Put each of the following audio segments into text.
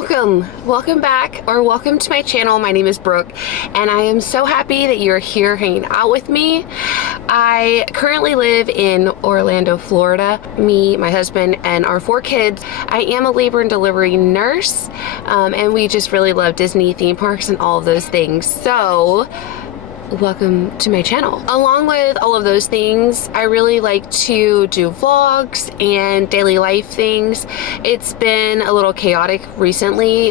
Welcome back, or welcome to my channel. My name is Brooke, and I am so happy that you're here hanging out with me. I currently live in Orlando, Florida. Me, my husband, and our 4 kids. I am a labor and delivery nurse, and we just really love Disney theme parks and all of those things. So welcome to my channel. Along with all of those things, I really like to do vlogs and daily life things. It's been a little chaotic recently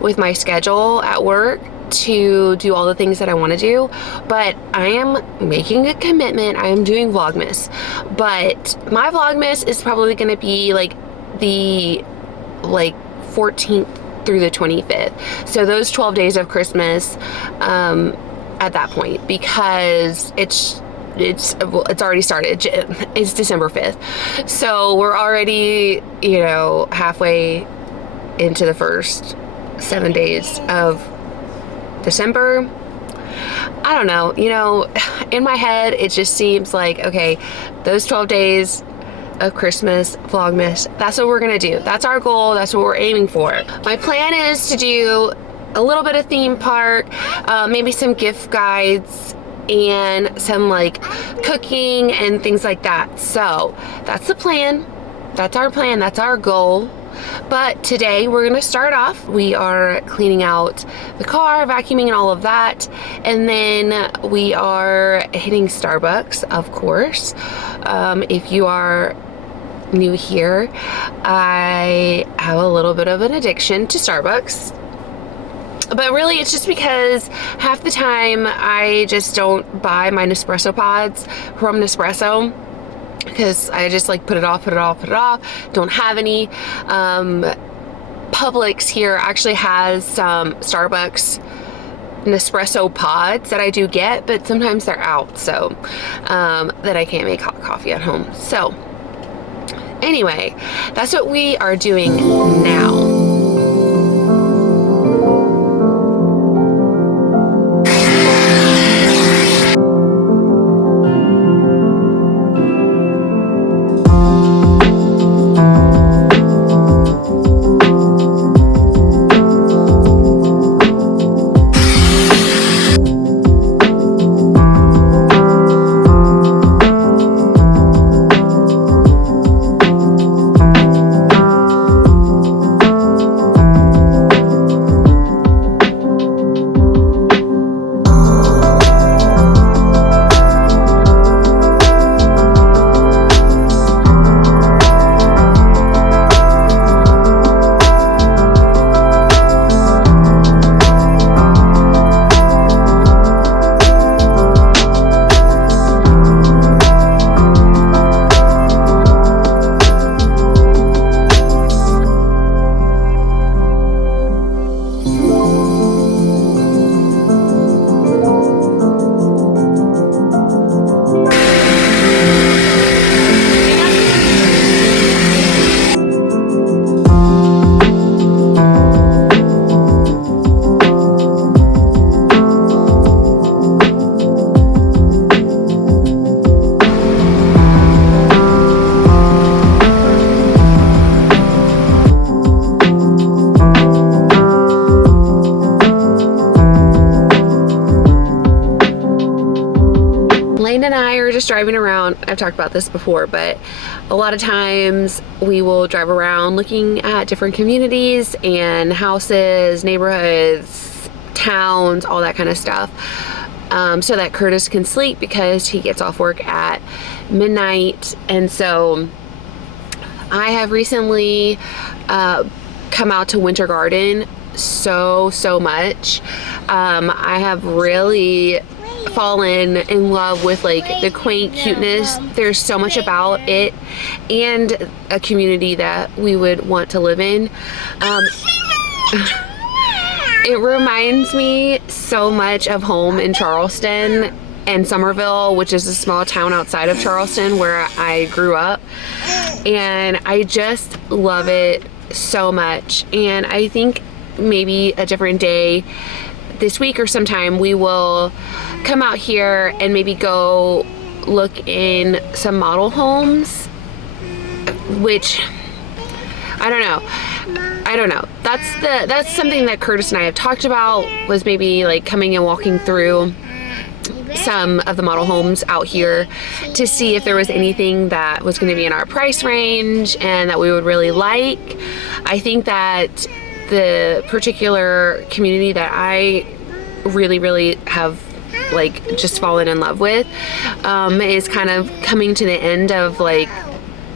with my schedule at work to do all the things that I want to do, but I am making a commitment. I am doing Vlogmas, but my Vlogmas is probably going to be like the 14th through the 25th. So those 12 days of Christmas, at that point, because it's already started. It's December 5th, so we're already, you know, halfway into the first 7 days of December. I don't know, you know, in my head it just seems like, okay, those 12 days of Christmas Vlogmas, that's what we're gonna do. That's our goal. That's what we're aiming for. My plan is to do a little bit of theme park, maybe some gift guides, and some like cooking and things like that. So that's the plan. That's our plan. That's our goal. But today we're gonna start off. We are cleaning out the car, vacuuming and all of that, and then we are hitting Starbucks, of course. If you are new here, I have a little bit of an addiction to Starbucks. But really, it's just because half the time I just don't buy my Nespresso pods from Nespresso, because I just like put it off. Don't have any. Publix here actually has some Starbucks Nespresso pods that I do get, but sometimes they're out, so that I can't make hot coffee at home. So anyway, that's what we are doing now. And I are just driving around. I've talked about this before, but a lot of times we will drive around looking at different communities and houses, neighborhoods, towns, all that kind of stuff, so that Curtis can sleep, because he gets off work at midnight. And so I have recently come out to Winter Garden so much. I have really fallen in love with like the quaint cuteness. There's so much about it, and a community that we would want to live in. It reminds me so much of home in Charleston and Somerville, which is a small town outside of Charleston where I grew up, and I just love it so much. And I think maybe a different day this week or sometime we will come out here and maybe go look in some model homes, which I don't know. I don't know. That's something that Curtis and I have talked about, was maybe like coming and walking through some of the model homes out here to see if there was anything that was going to be in our price range and that we would really like. I think that the particular community that I really have like just fallen in love with is kind of coming to the end of like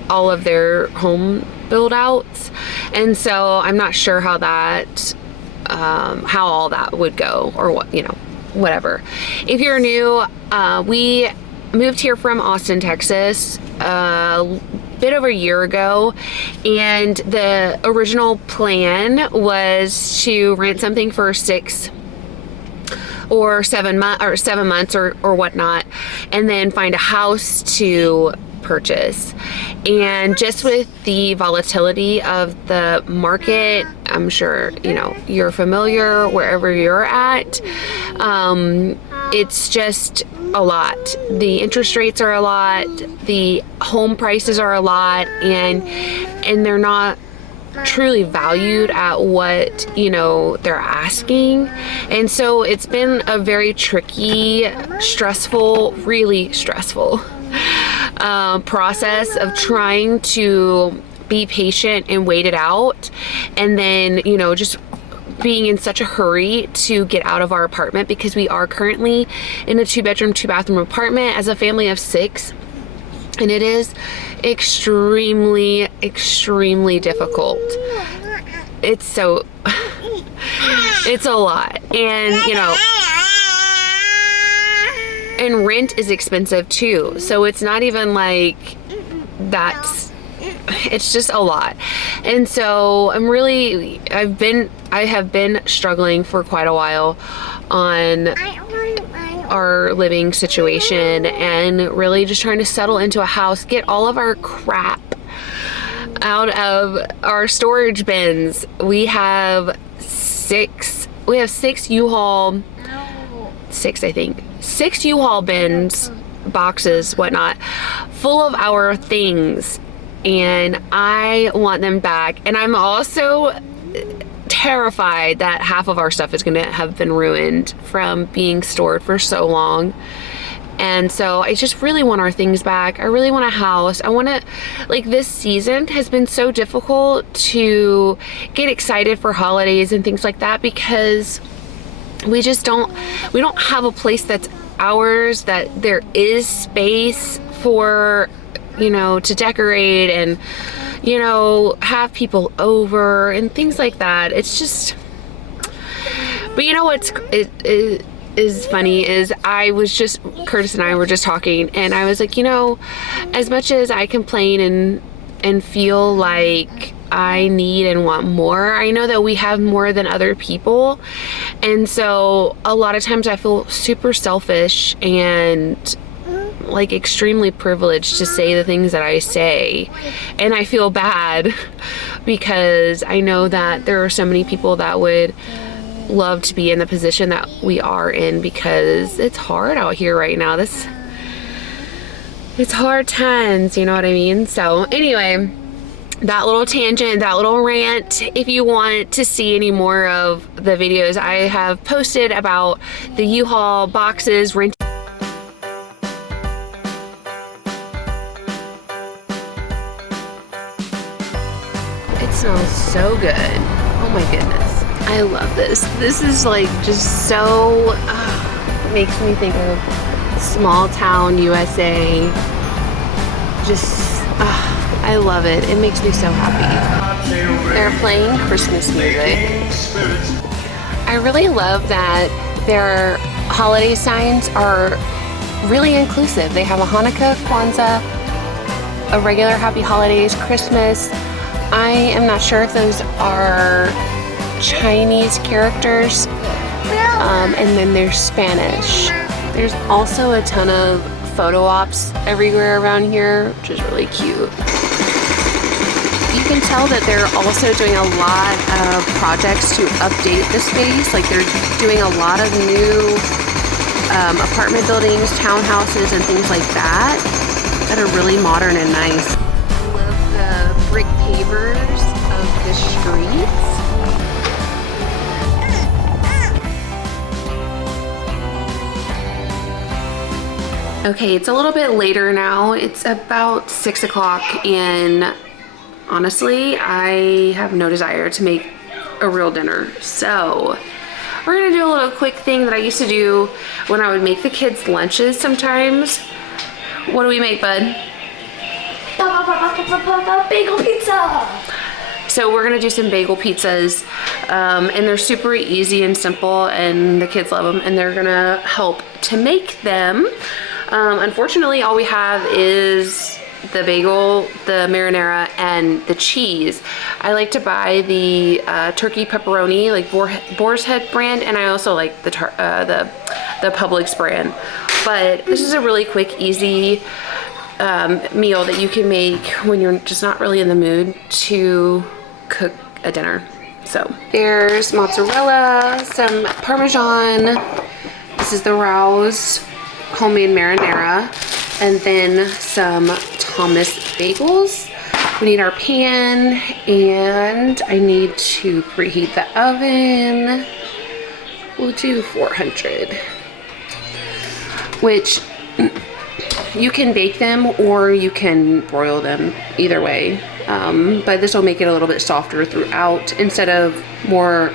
all of their home build outs, and so I'm not sure how that how all that would go, or what, you know, whatever. If you're new, we moved here from Austin, Texas a bit over a year ago, and the original plan was to rent something for 6 or 7 months or whatnot, and then find a house to purchase. And just with the volatility of the market, I'm sure you know, you're familiar wherever you're at, it's just a lot. The interest rates are a lot, the home prices are a lot, and they're not truly valued at what, you know, they're asking. And so it's been a very tricky, stressful, really stressful process of trying to be patient and wait it out, and then, you know, just being in such a hurry to get out of our apartment, because we are currently in a 2-bedroom, 2-bathroom apartment as a family of 6, and it is extremely difficult. It's so it's a lot, and you know, and rent is expensive too, so it's not even like that's, it's just a lot. And so I have been struggling for quite a while on our living situation, and really just trying to settle into a house, get all of our crap out of our storage bins. We have 6 U-Haul, 6 I think, 6 U-Haul bins, boxes, whatnot, full of our things, and I want them back. And I'm also terrified that half of our stuff is going to have been ruined from being stored for so long. And so I just really want our things back. I really want a house. I want to, like, this season has been so difficult to get excited for holidays and things like that, because we don't have a place that's ours, that there is space for, you know, to decorate and, you know, have people over and things like that. It's just, but you know what's is funny is Curtis and I were just talking, and I was like, you know, as much as I complain and feel like I need and want more, I know that we have more than other people. And so a lot of times I feel super selfish and like extremely privileged to say the things that I say, and I feel bad because I know that there are so many people that would love to be in the position that we are in, because it's hard out here right now. It's hard times, you know what I mean? So anyway, that little tangent, that little rant. If you want to see any more of the videos I have posted about the U-Haul boxes, rent. It smells so good. Oh my goodness. I love this. This is like just so, makes me think of small town USA. Just, I love it. It makes me so happy. They're playing Christmas music. I really love that their holiday signs are really inclusive. They have a Hanukkah, Kwanzaa, a regular Happy Holidays, Christmas. I am not sure if those are Chinese characters, and then there's Spanish. There's also a ton of photo ops everywhere around here, which is really cute. You can tell that they're also doing a lot of projects to update the space. Like, they're doing a lot of new apartment buildings, townhouses, and things like that are really modern and nice. I love the brick pavers of the streets. Okay, it's a little bit later now. It's about 6 o'clock, and honestly, I have no desire to make a real dinner. So we're gonna do a little quick thing that I used to do when I would make the kids lunches sometimes. What do we make, bud? Bagel pizza! So we're gonna do some bagel pizzas, and they're super easy and simple, and the kids love them, and they're gonna help to make them. Unfortunately, all we have is the bagel, the marinara, and the cheese. I like to buy the turkey pepperoni, like Boar's Head brand, and I also like the Publix brand. But this is a really quick, easy meal that you can make when you're just not really in the mood to cook a dinner. So there's mozzarella, some Parmesan. This is the Rouse homemade marinara, and then some Thomas bagels. We need our pan, and I need to preheat the oven. We'll do 400, which you can bake them or you can broil them, either way. But this will make it a little bit softer throughout instead of more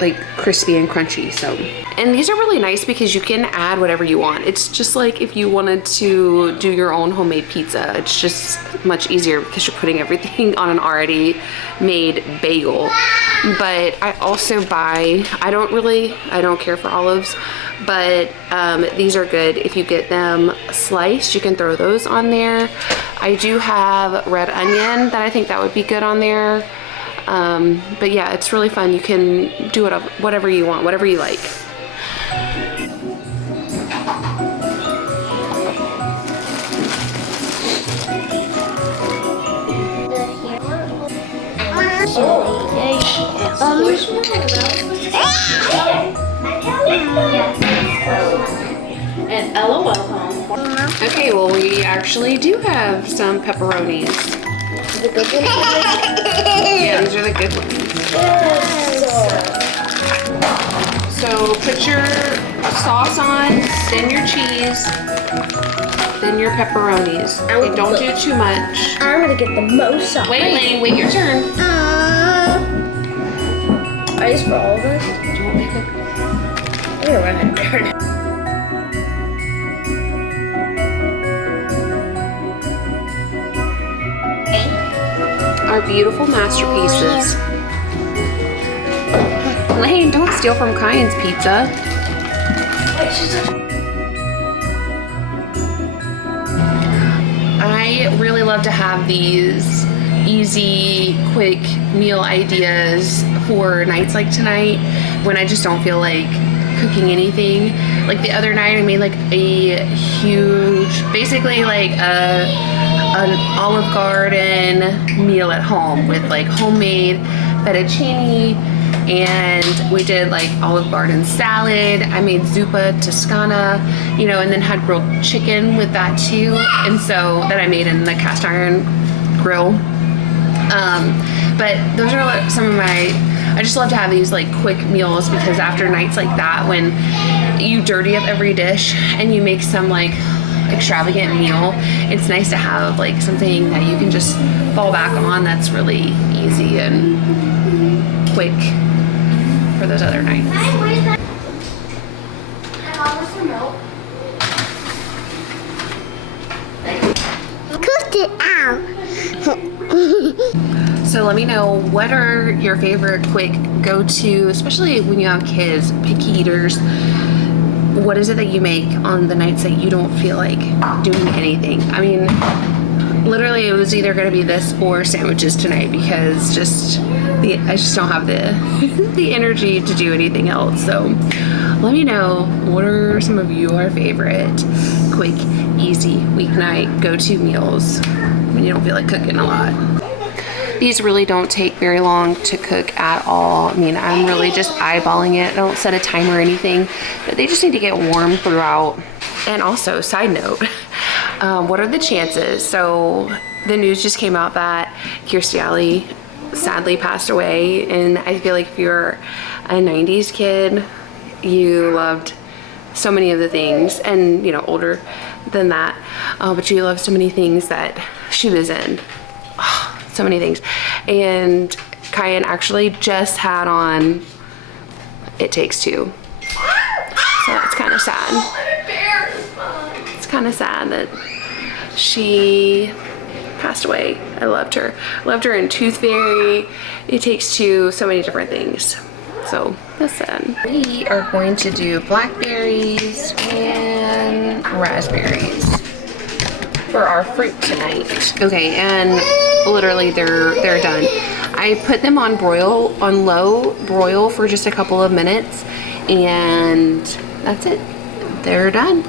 like crispy and crunchy. So, and these are really nice because you can add whatever you want. It's just like if you wanted to do your own homemade pizza, it's just much easier because you're putting everything on an already made bagel. But I also buy, I don't care for olives, but these are good. If you get them sliced, you can throw those on there. I do have red onion that I think that would be good on there. But yeah, it's really fun. You can do it whatever you want, whatever you like. And LOL home. Okay, well, we actually do have some pepperonis. The good ones? Yeah, these are the good ones. So put your sauce on, then your cheese, then your pepperonis. Okay, don't do too much. I'm gonna get the most sauce. Wait, Lane, wait your turn. Are these for all of us? Do you want me to cook? I'm gonna run out there now. Our beautiful masterpieces. Lane, don't steal from Kyan's pizza. I really love to have these easy, quick meal ideas for nights like tonight when I just don't feel like cooking anything. Like the other night I made like a huge, basically like an Olive Garden meal at home with like homemade fettuccine, and we did like Olive Garden salad. I made zuppa Toscana, you know, and then had grilled chicken with that too, and so that I made in the cast iron grill. But those are some of I just love to have these like quick meals, because after nights like that, when you dirty up every dish and you make some like extravagant meal, it's nice to have like something that you can just fall back on that's really easy and quick for those other nights. Cooked it out. So let me know, what are your favorite quick go-to, especially when you have kids, picky eaters. What is it that you make on the nights that you don't feel like doing anything? I mean, literally it was either going to be this or sandwiches tonight, because I just don't have the energy to do anything else. So let me know, what are some of your favorite quick, easy weeknight go-to meals when you don't feel like cooking a lot? These really don't take very long to cook at all. I mean, I'm really just eyeballing it. I don't set a timer or anything, but they just need to get warm throughout. And also, side note, what are the chances? So the news just came out that Kirstie Alley sadly passed away, and I feel like if you're a 90s kid, you loved so many of the things, and you know, older than that. But she loves so many things that she was in. Oh, so many things. And Kyan actually just had on It Takes Two. So it's kind of sad. It's kind of sad that she passed away. I loved her. Loved her in Tooth Fairy, It Takes Two, so many different things. So that's sad. We are going to do blackberries and raspberries for our fruit tonight. Okay, and literally they're done. I put them on low broil for just a couple of minutes, and that's it. They're done.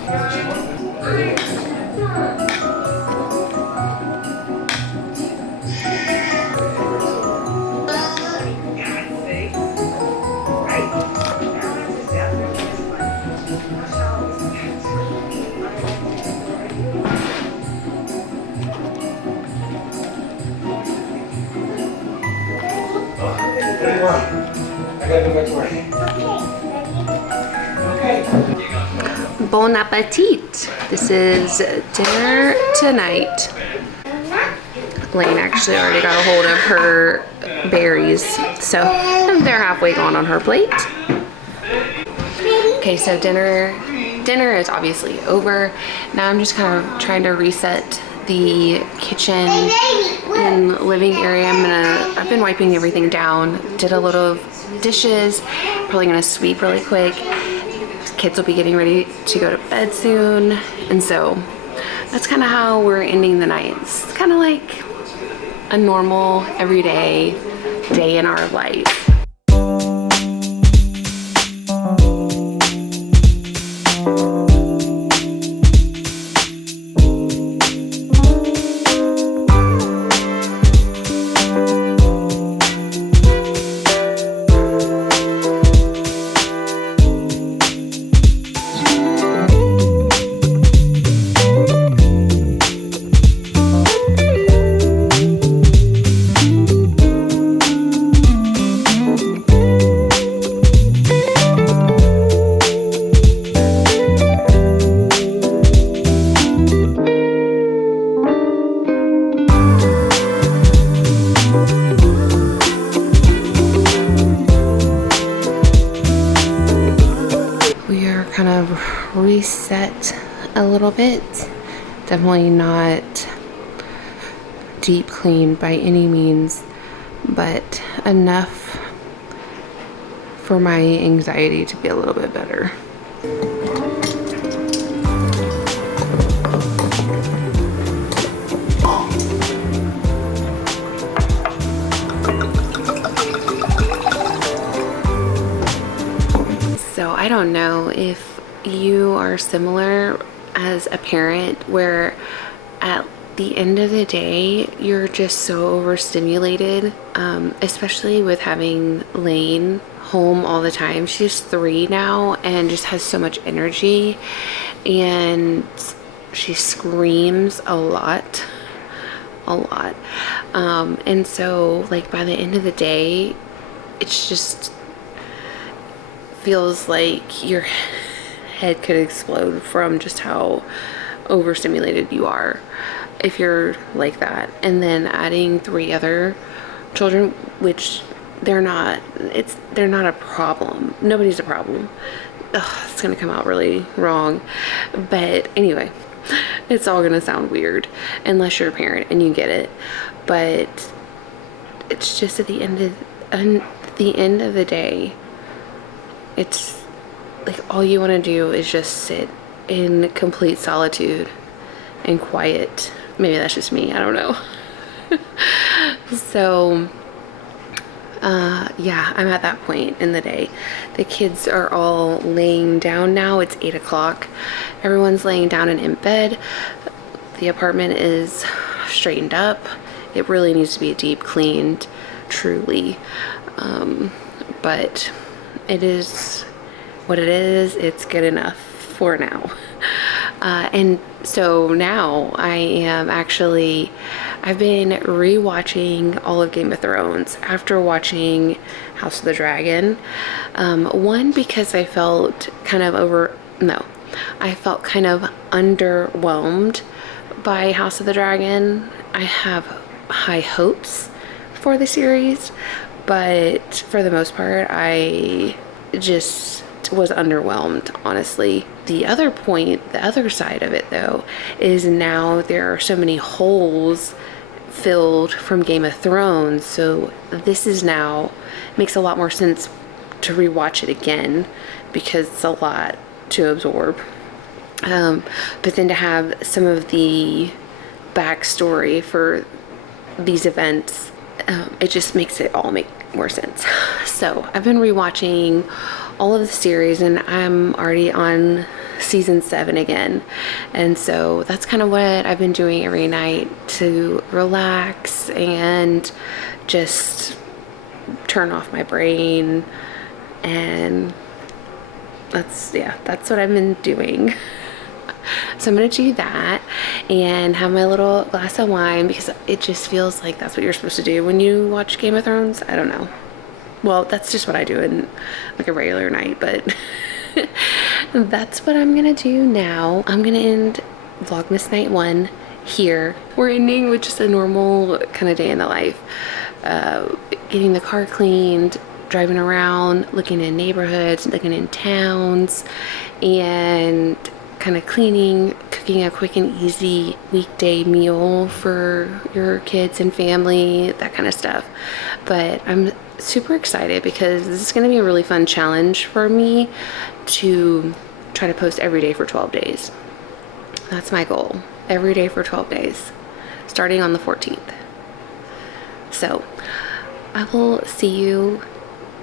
I gotta go back to work. Okay. Bon appetit. This is dinner tonight. Lane actually already got a hold of her berries, so they're halfway gone on her plate. Okay, so dinner is obviously over. Now I'm just kind of trying to reset the kitchen and living area. I've been wiping everything down, did a little of dishes, probably gonna sweep really quick. Kids will be getting ready to go to bed soon, and so that's kind of how we're ending the night. It's kind of like a normal everyday day in our life. Kind of reset a little bit. Definitely not deep clean by any means, but enough for my anxiety to be a little bit better. So I don't know if you are similar as a parent, where at the end of the day you're just so overstimulated, especially with having Lane home all the time. She's 3 now and just has so much energy, and she screams a lot. And so like by the end of the day, it's just feels like your head could explode from just how overstimulated you are if you're like that. And then adding 3 other children, which they're not a problem. Nobody's a problem. Ugh, it's gonna come out really wrong, but anyway, it's all gonna sound weird unless you're a parent and you get it. But it's just at the end of the day, it's like all you want to do is just sit in complete solitude and quiet. Maybe that's just me, I don't know. So yeah, I'm at that point in the day. The kids are all laying down now. It's 8 o'clock. Everyone's laying down and in bed. The apartment is straightened up. It really needs to be deep cleaned, truly. But it is what it is. It's good enough for now. And so now I've been rewatching all of Game of Thrones after watching House of the Dragon. One, because I felt kind of I felt kind of underwhelmed by House of the Dragon. I have high hopes for the series, but for the most part, I just was underwhelmed, honestly. The other point, the other side of it though, is now there are so many holes filled from Game of Thrones, so this is now makes a lot more sense to rewatch it again because it's a lot to absorb. But then to have some of the backstory for these events, it just makes it all make more sense. So I've been rewatching all of the series and I'm already on season 7 again, and so that's kind of what I've been doing every night to relax and just turn off my brain, and that's what I've been doing. So I'm gonna do that and have my little glass of wine because it just feels like that's what you're supposed to do when you watch Game of Thrones. I don't know. Well, that's just what I do in like a regular night, but that's what I'm gonna do now. I'm gonna end Vlogmas night 1 here. We're ending with just a normal kind of day in the life. Getting the car cleaned, driving around, looking in neighborhoods, looking in towns, and kind of cleaning, cooking a quick and easy weekday meal for your kids and family, that kind of stuff. But I'm super excited because this is going to be a really fun challenge for me to try to post every day for 12 days. That's my goal. Every day for 12 days, starting on the 14th. So I will see you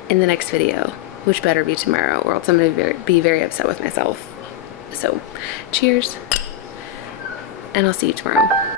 in the next video, which better be tomorrow or else I'm going to be very upset with myself. So cheers, and I'll see you tomorrow.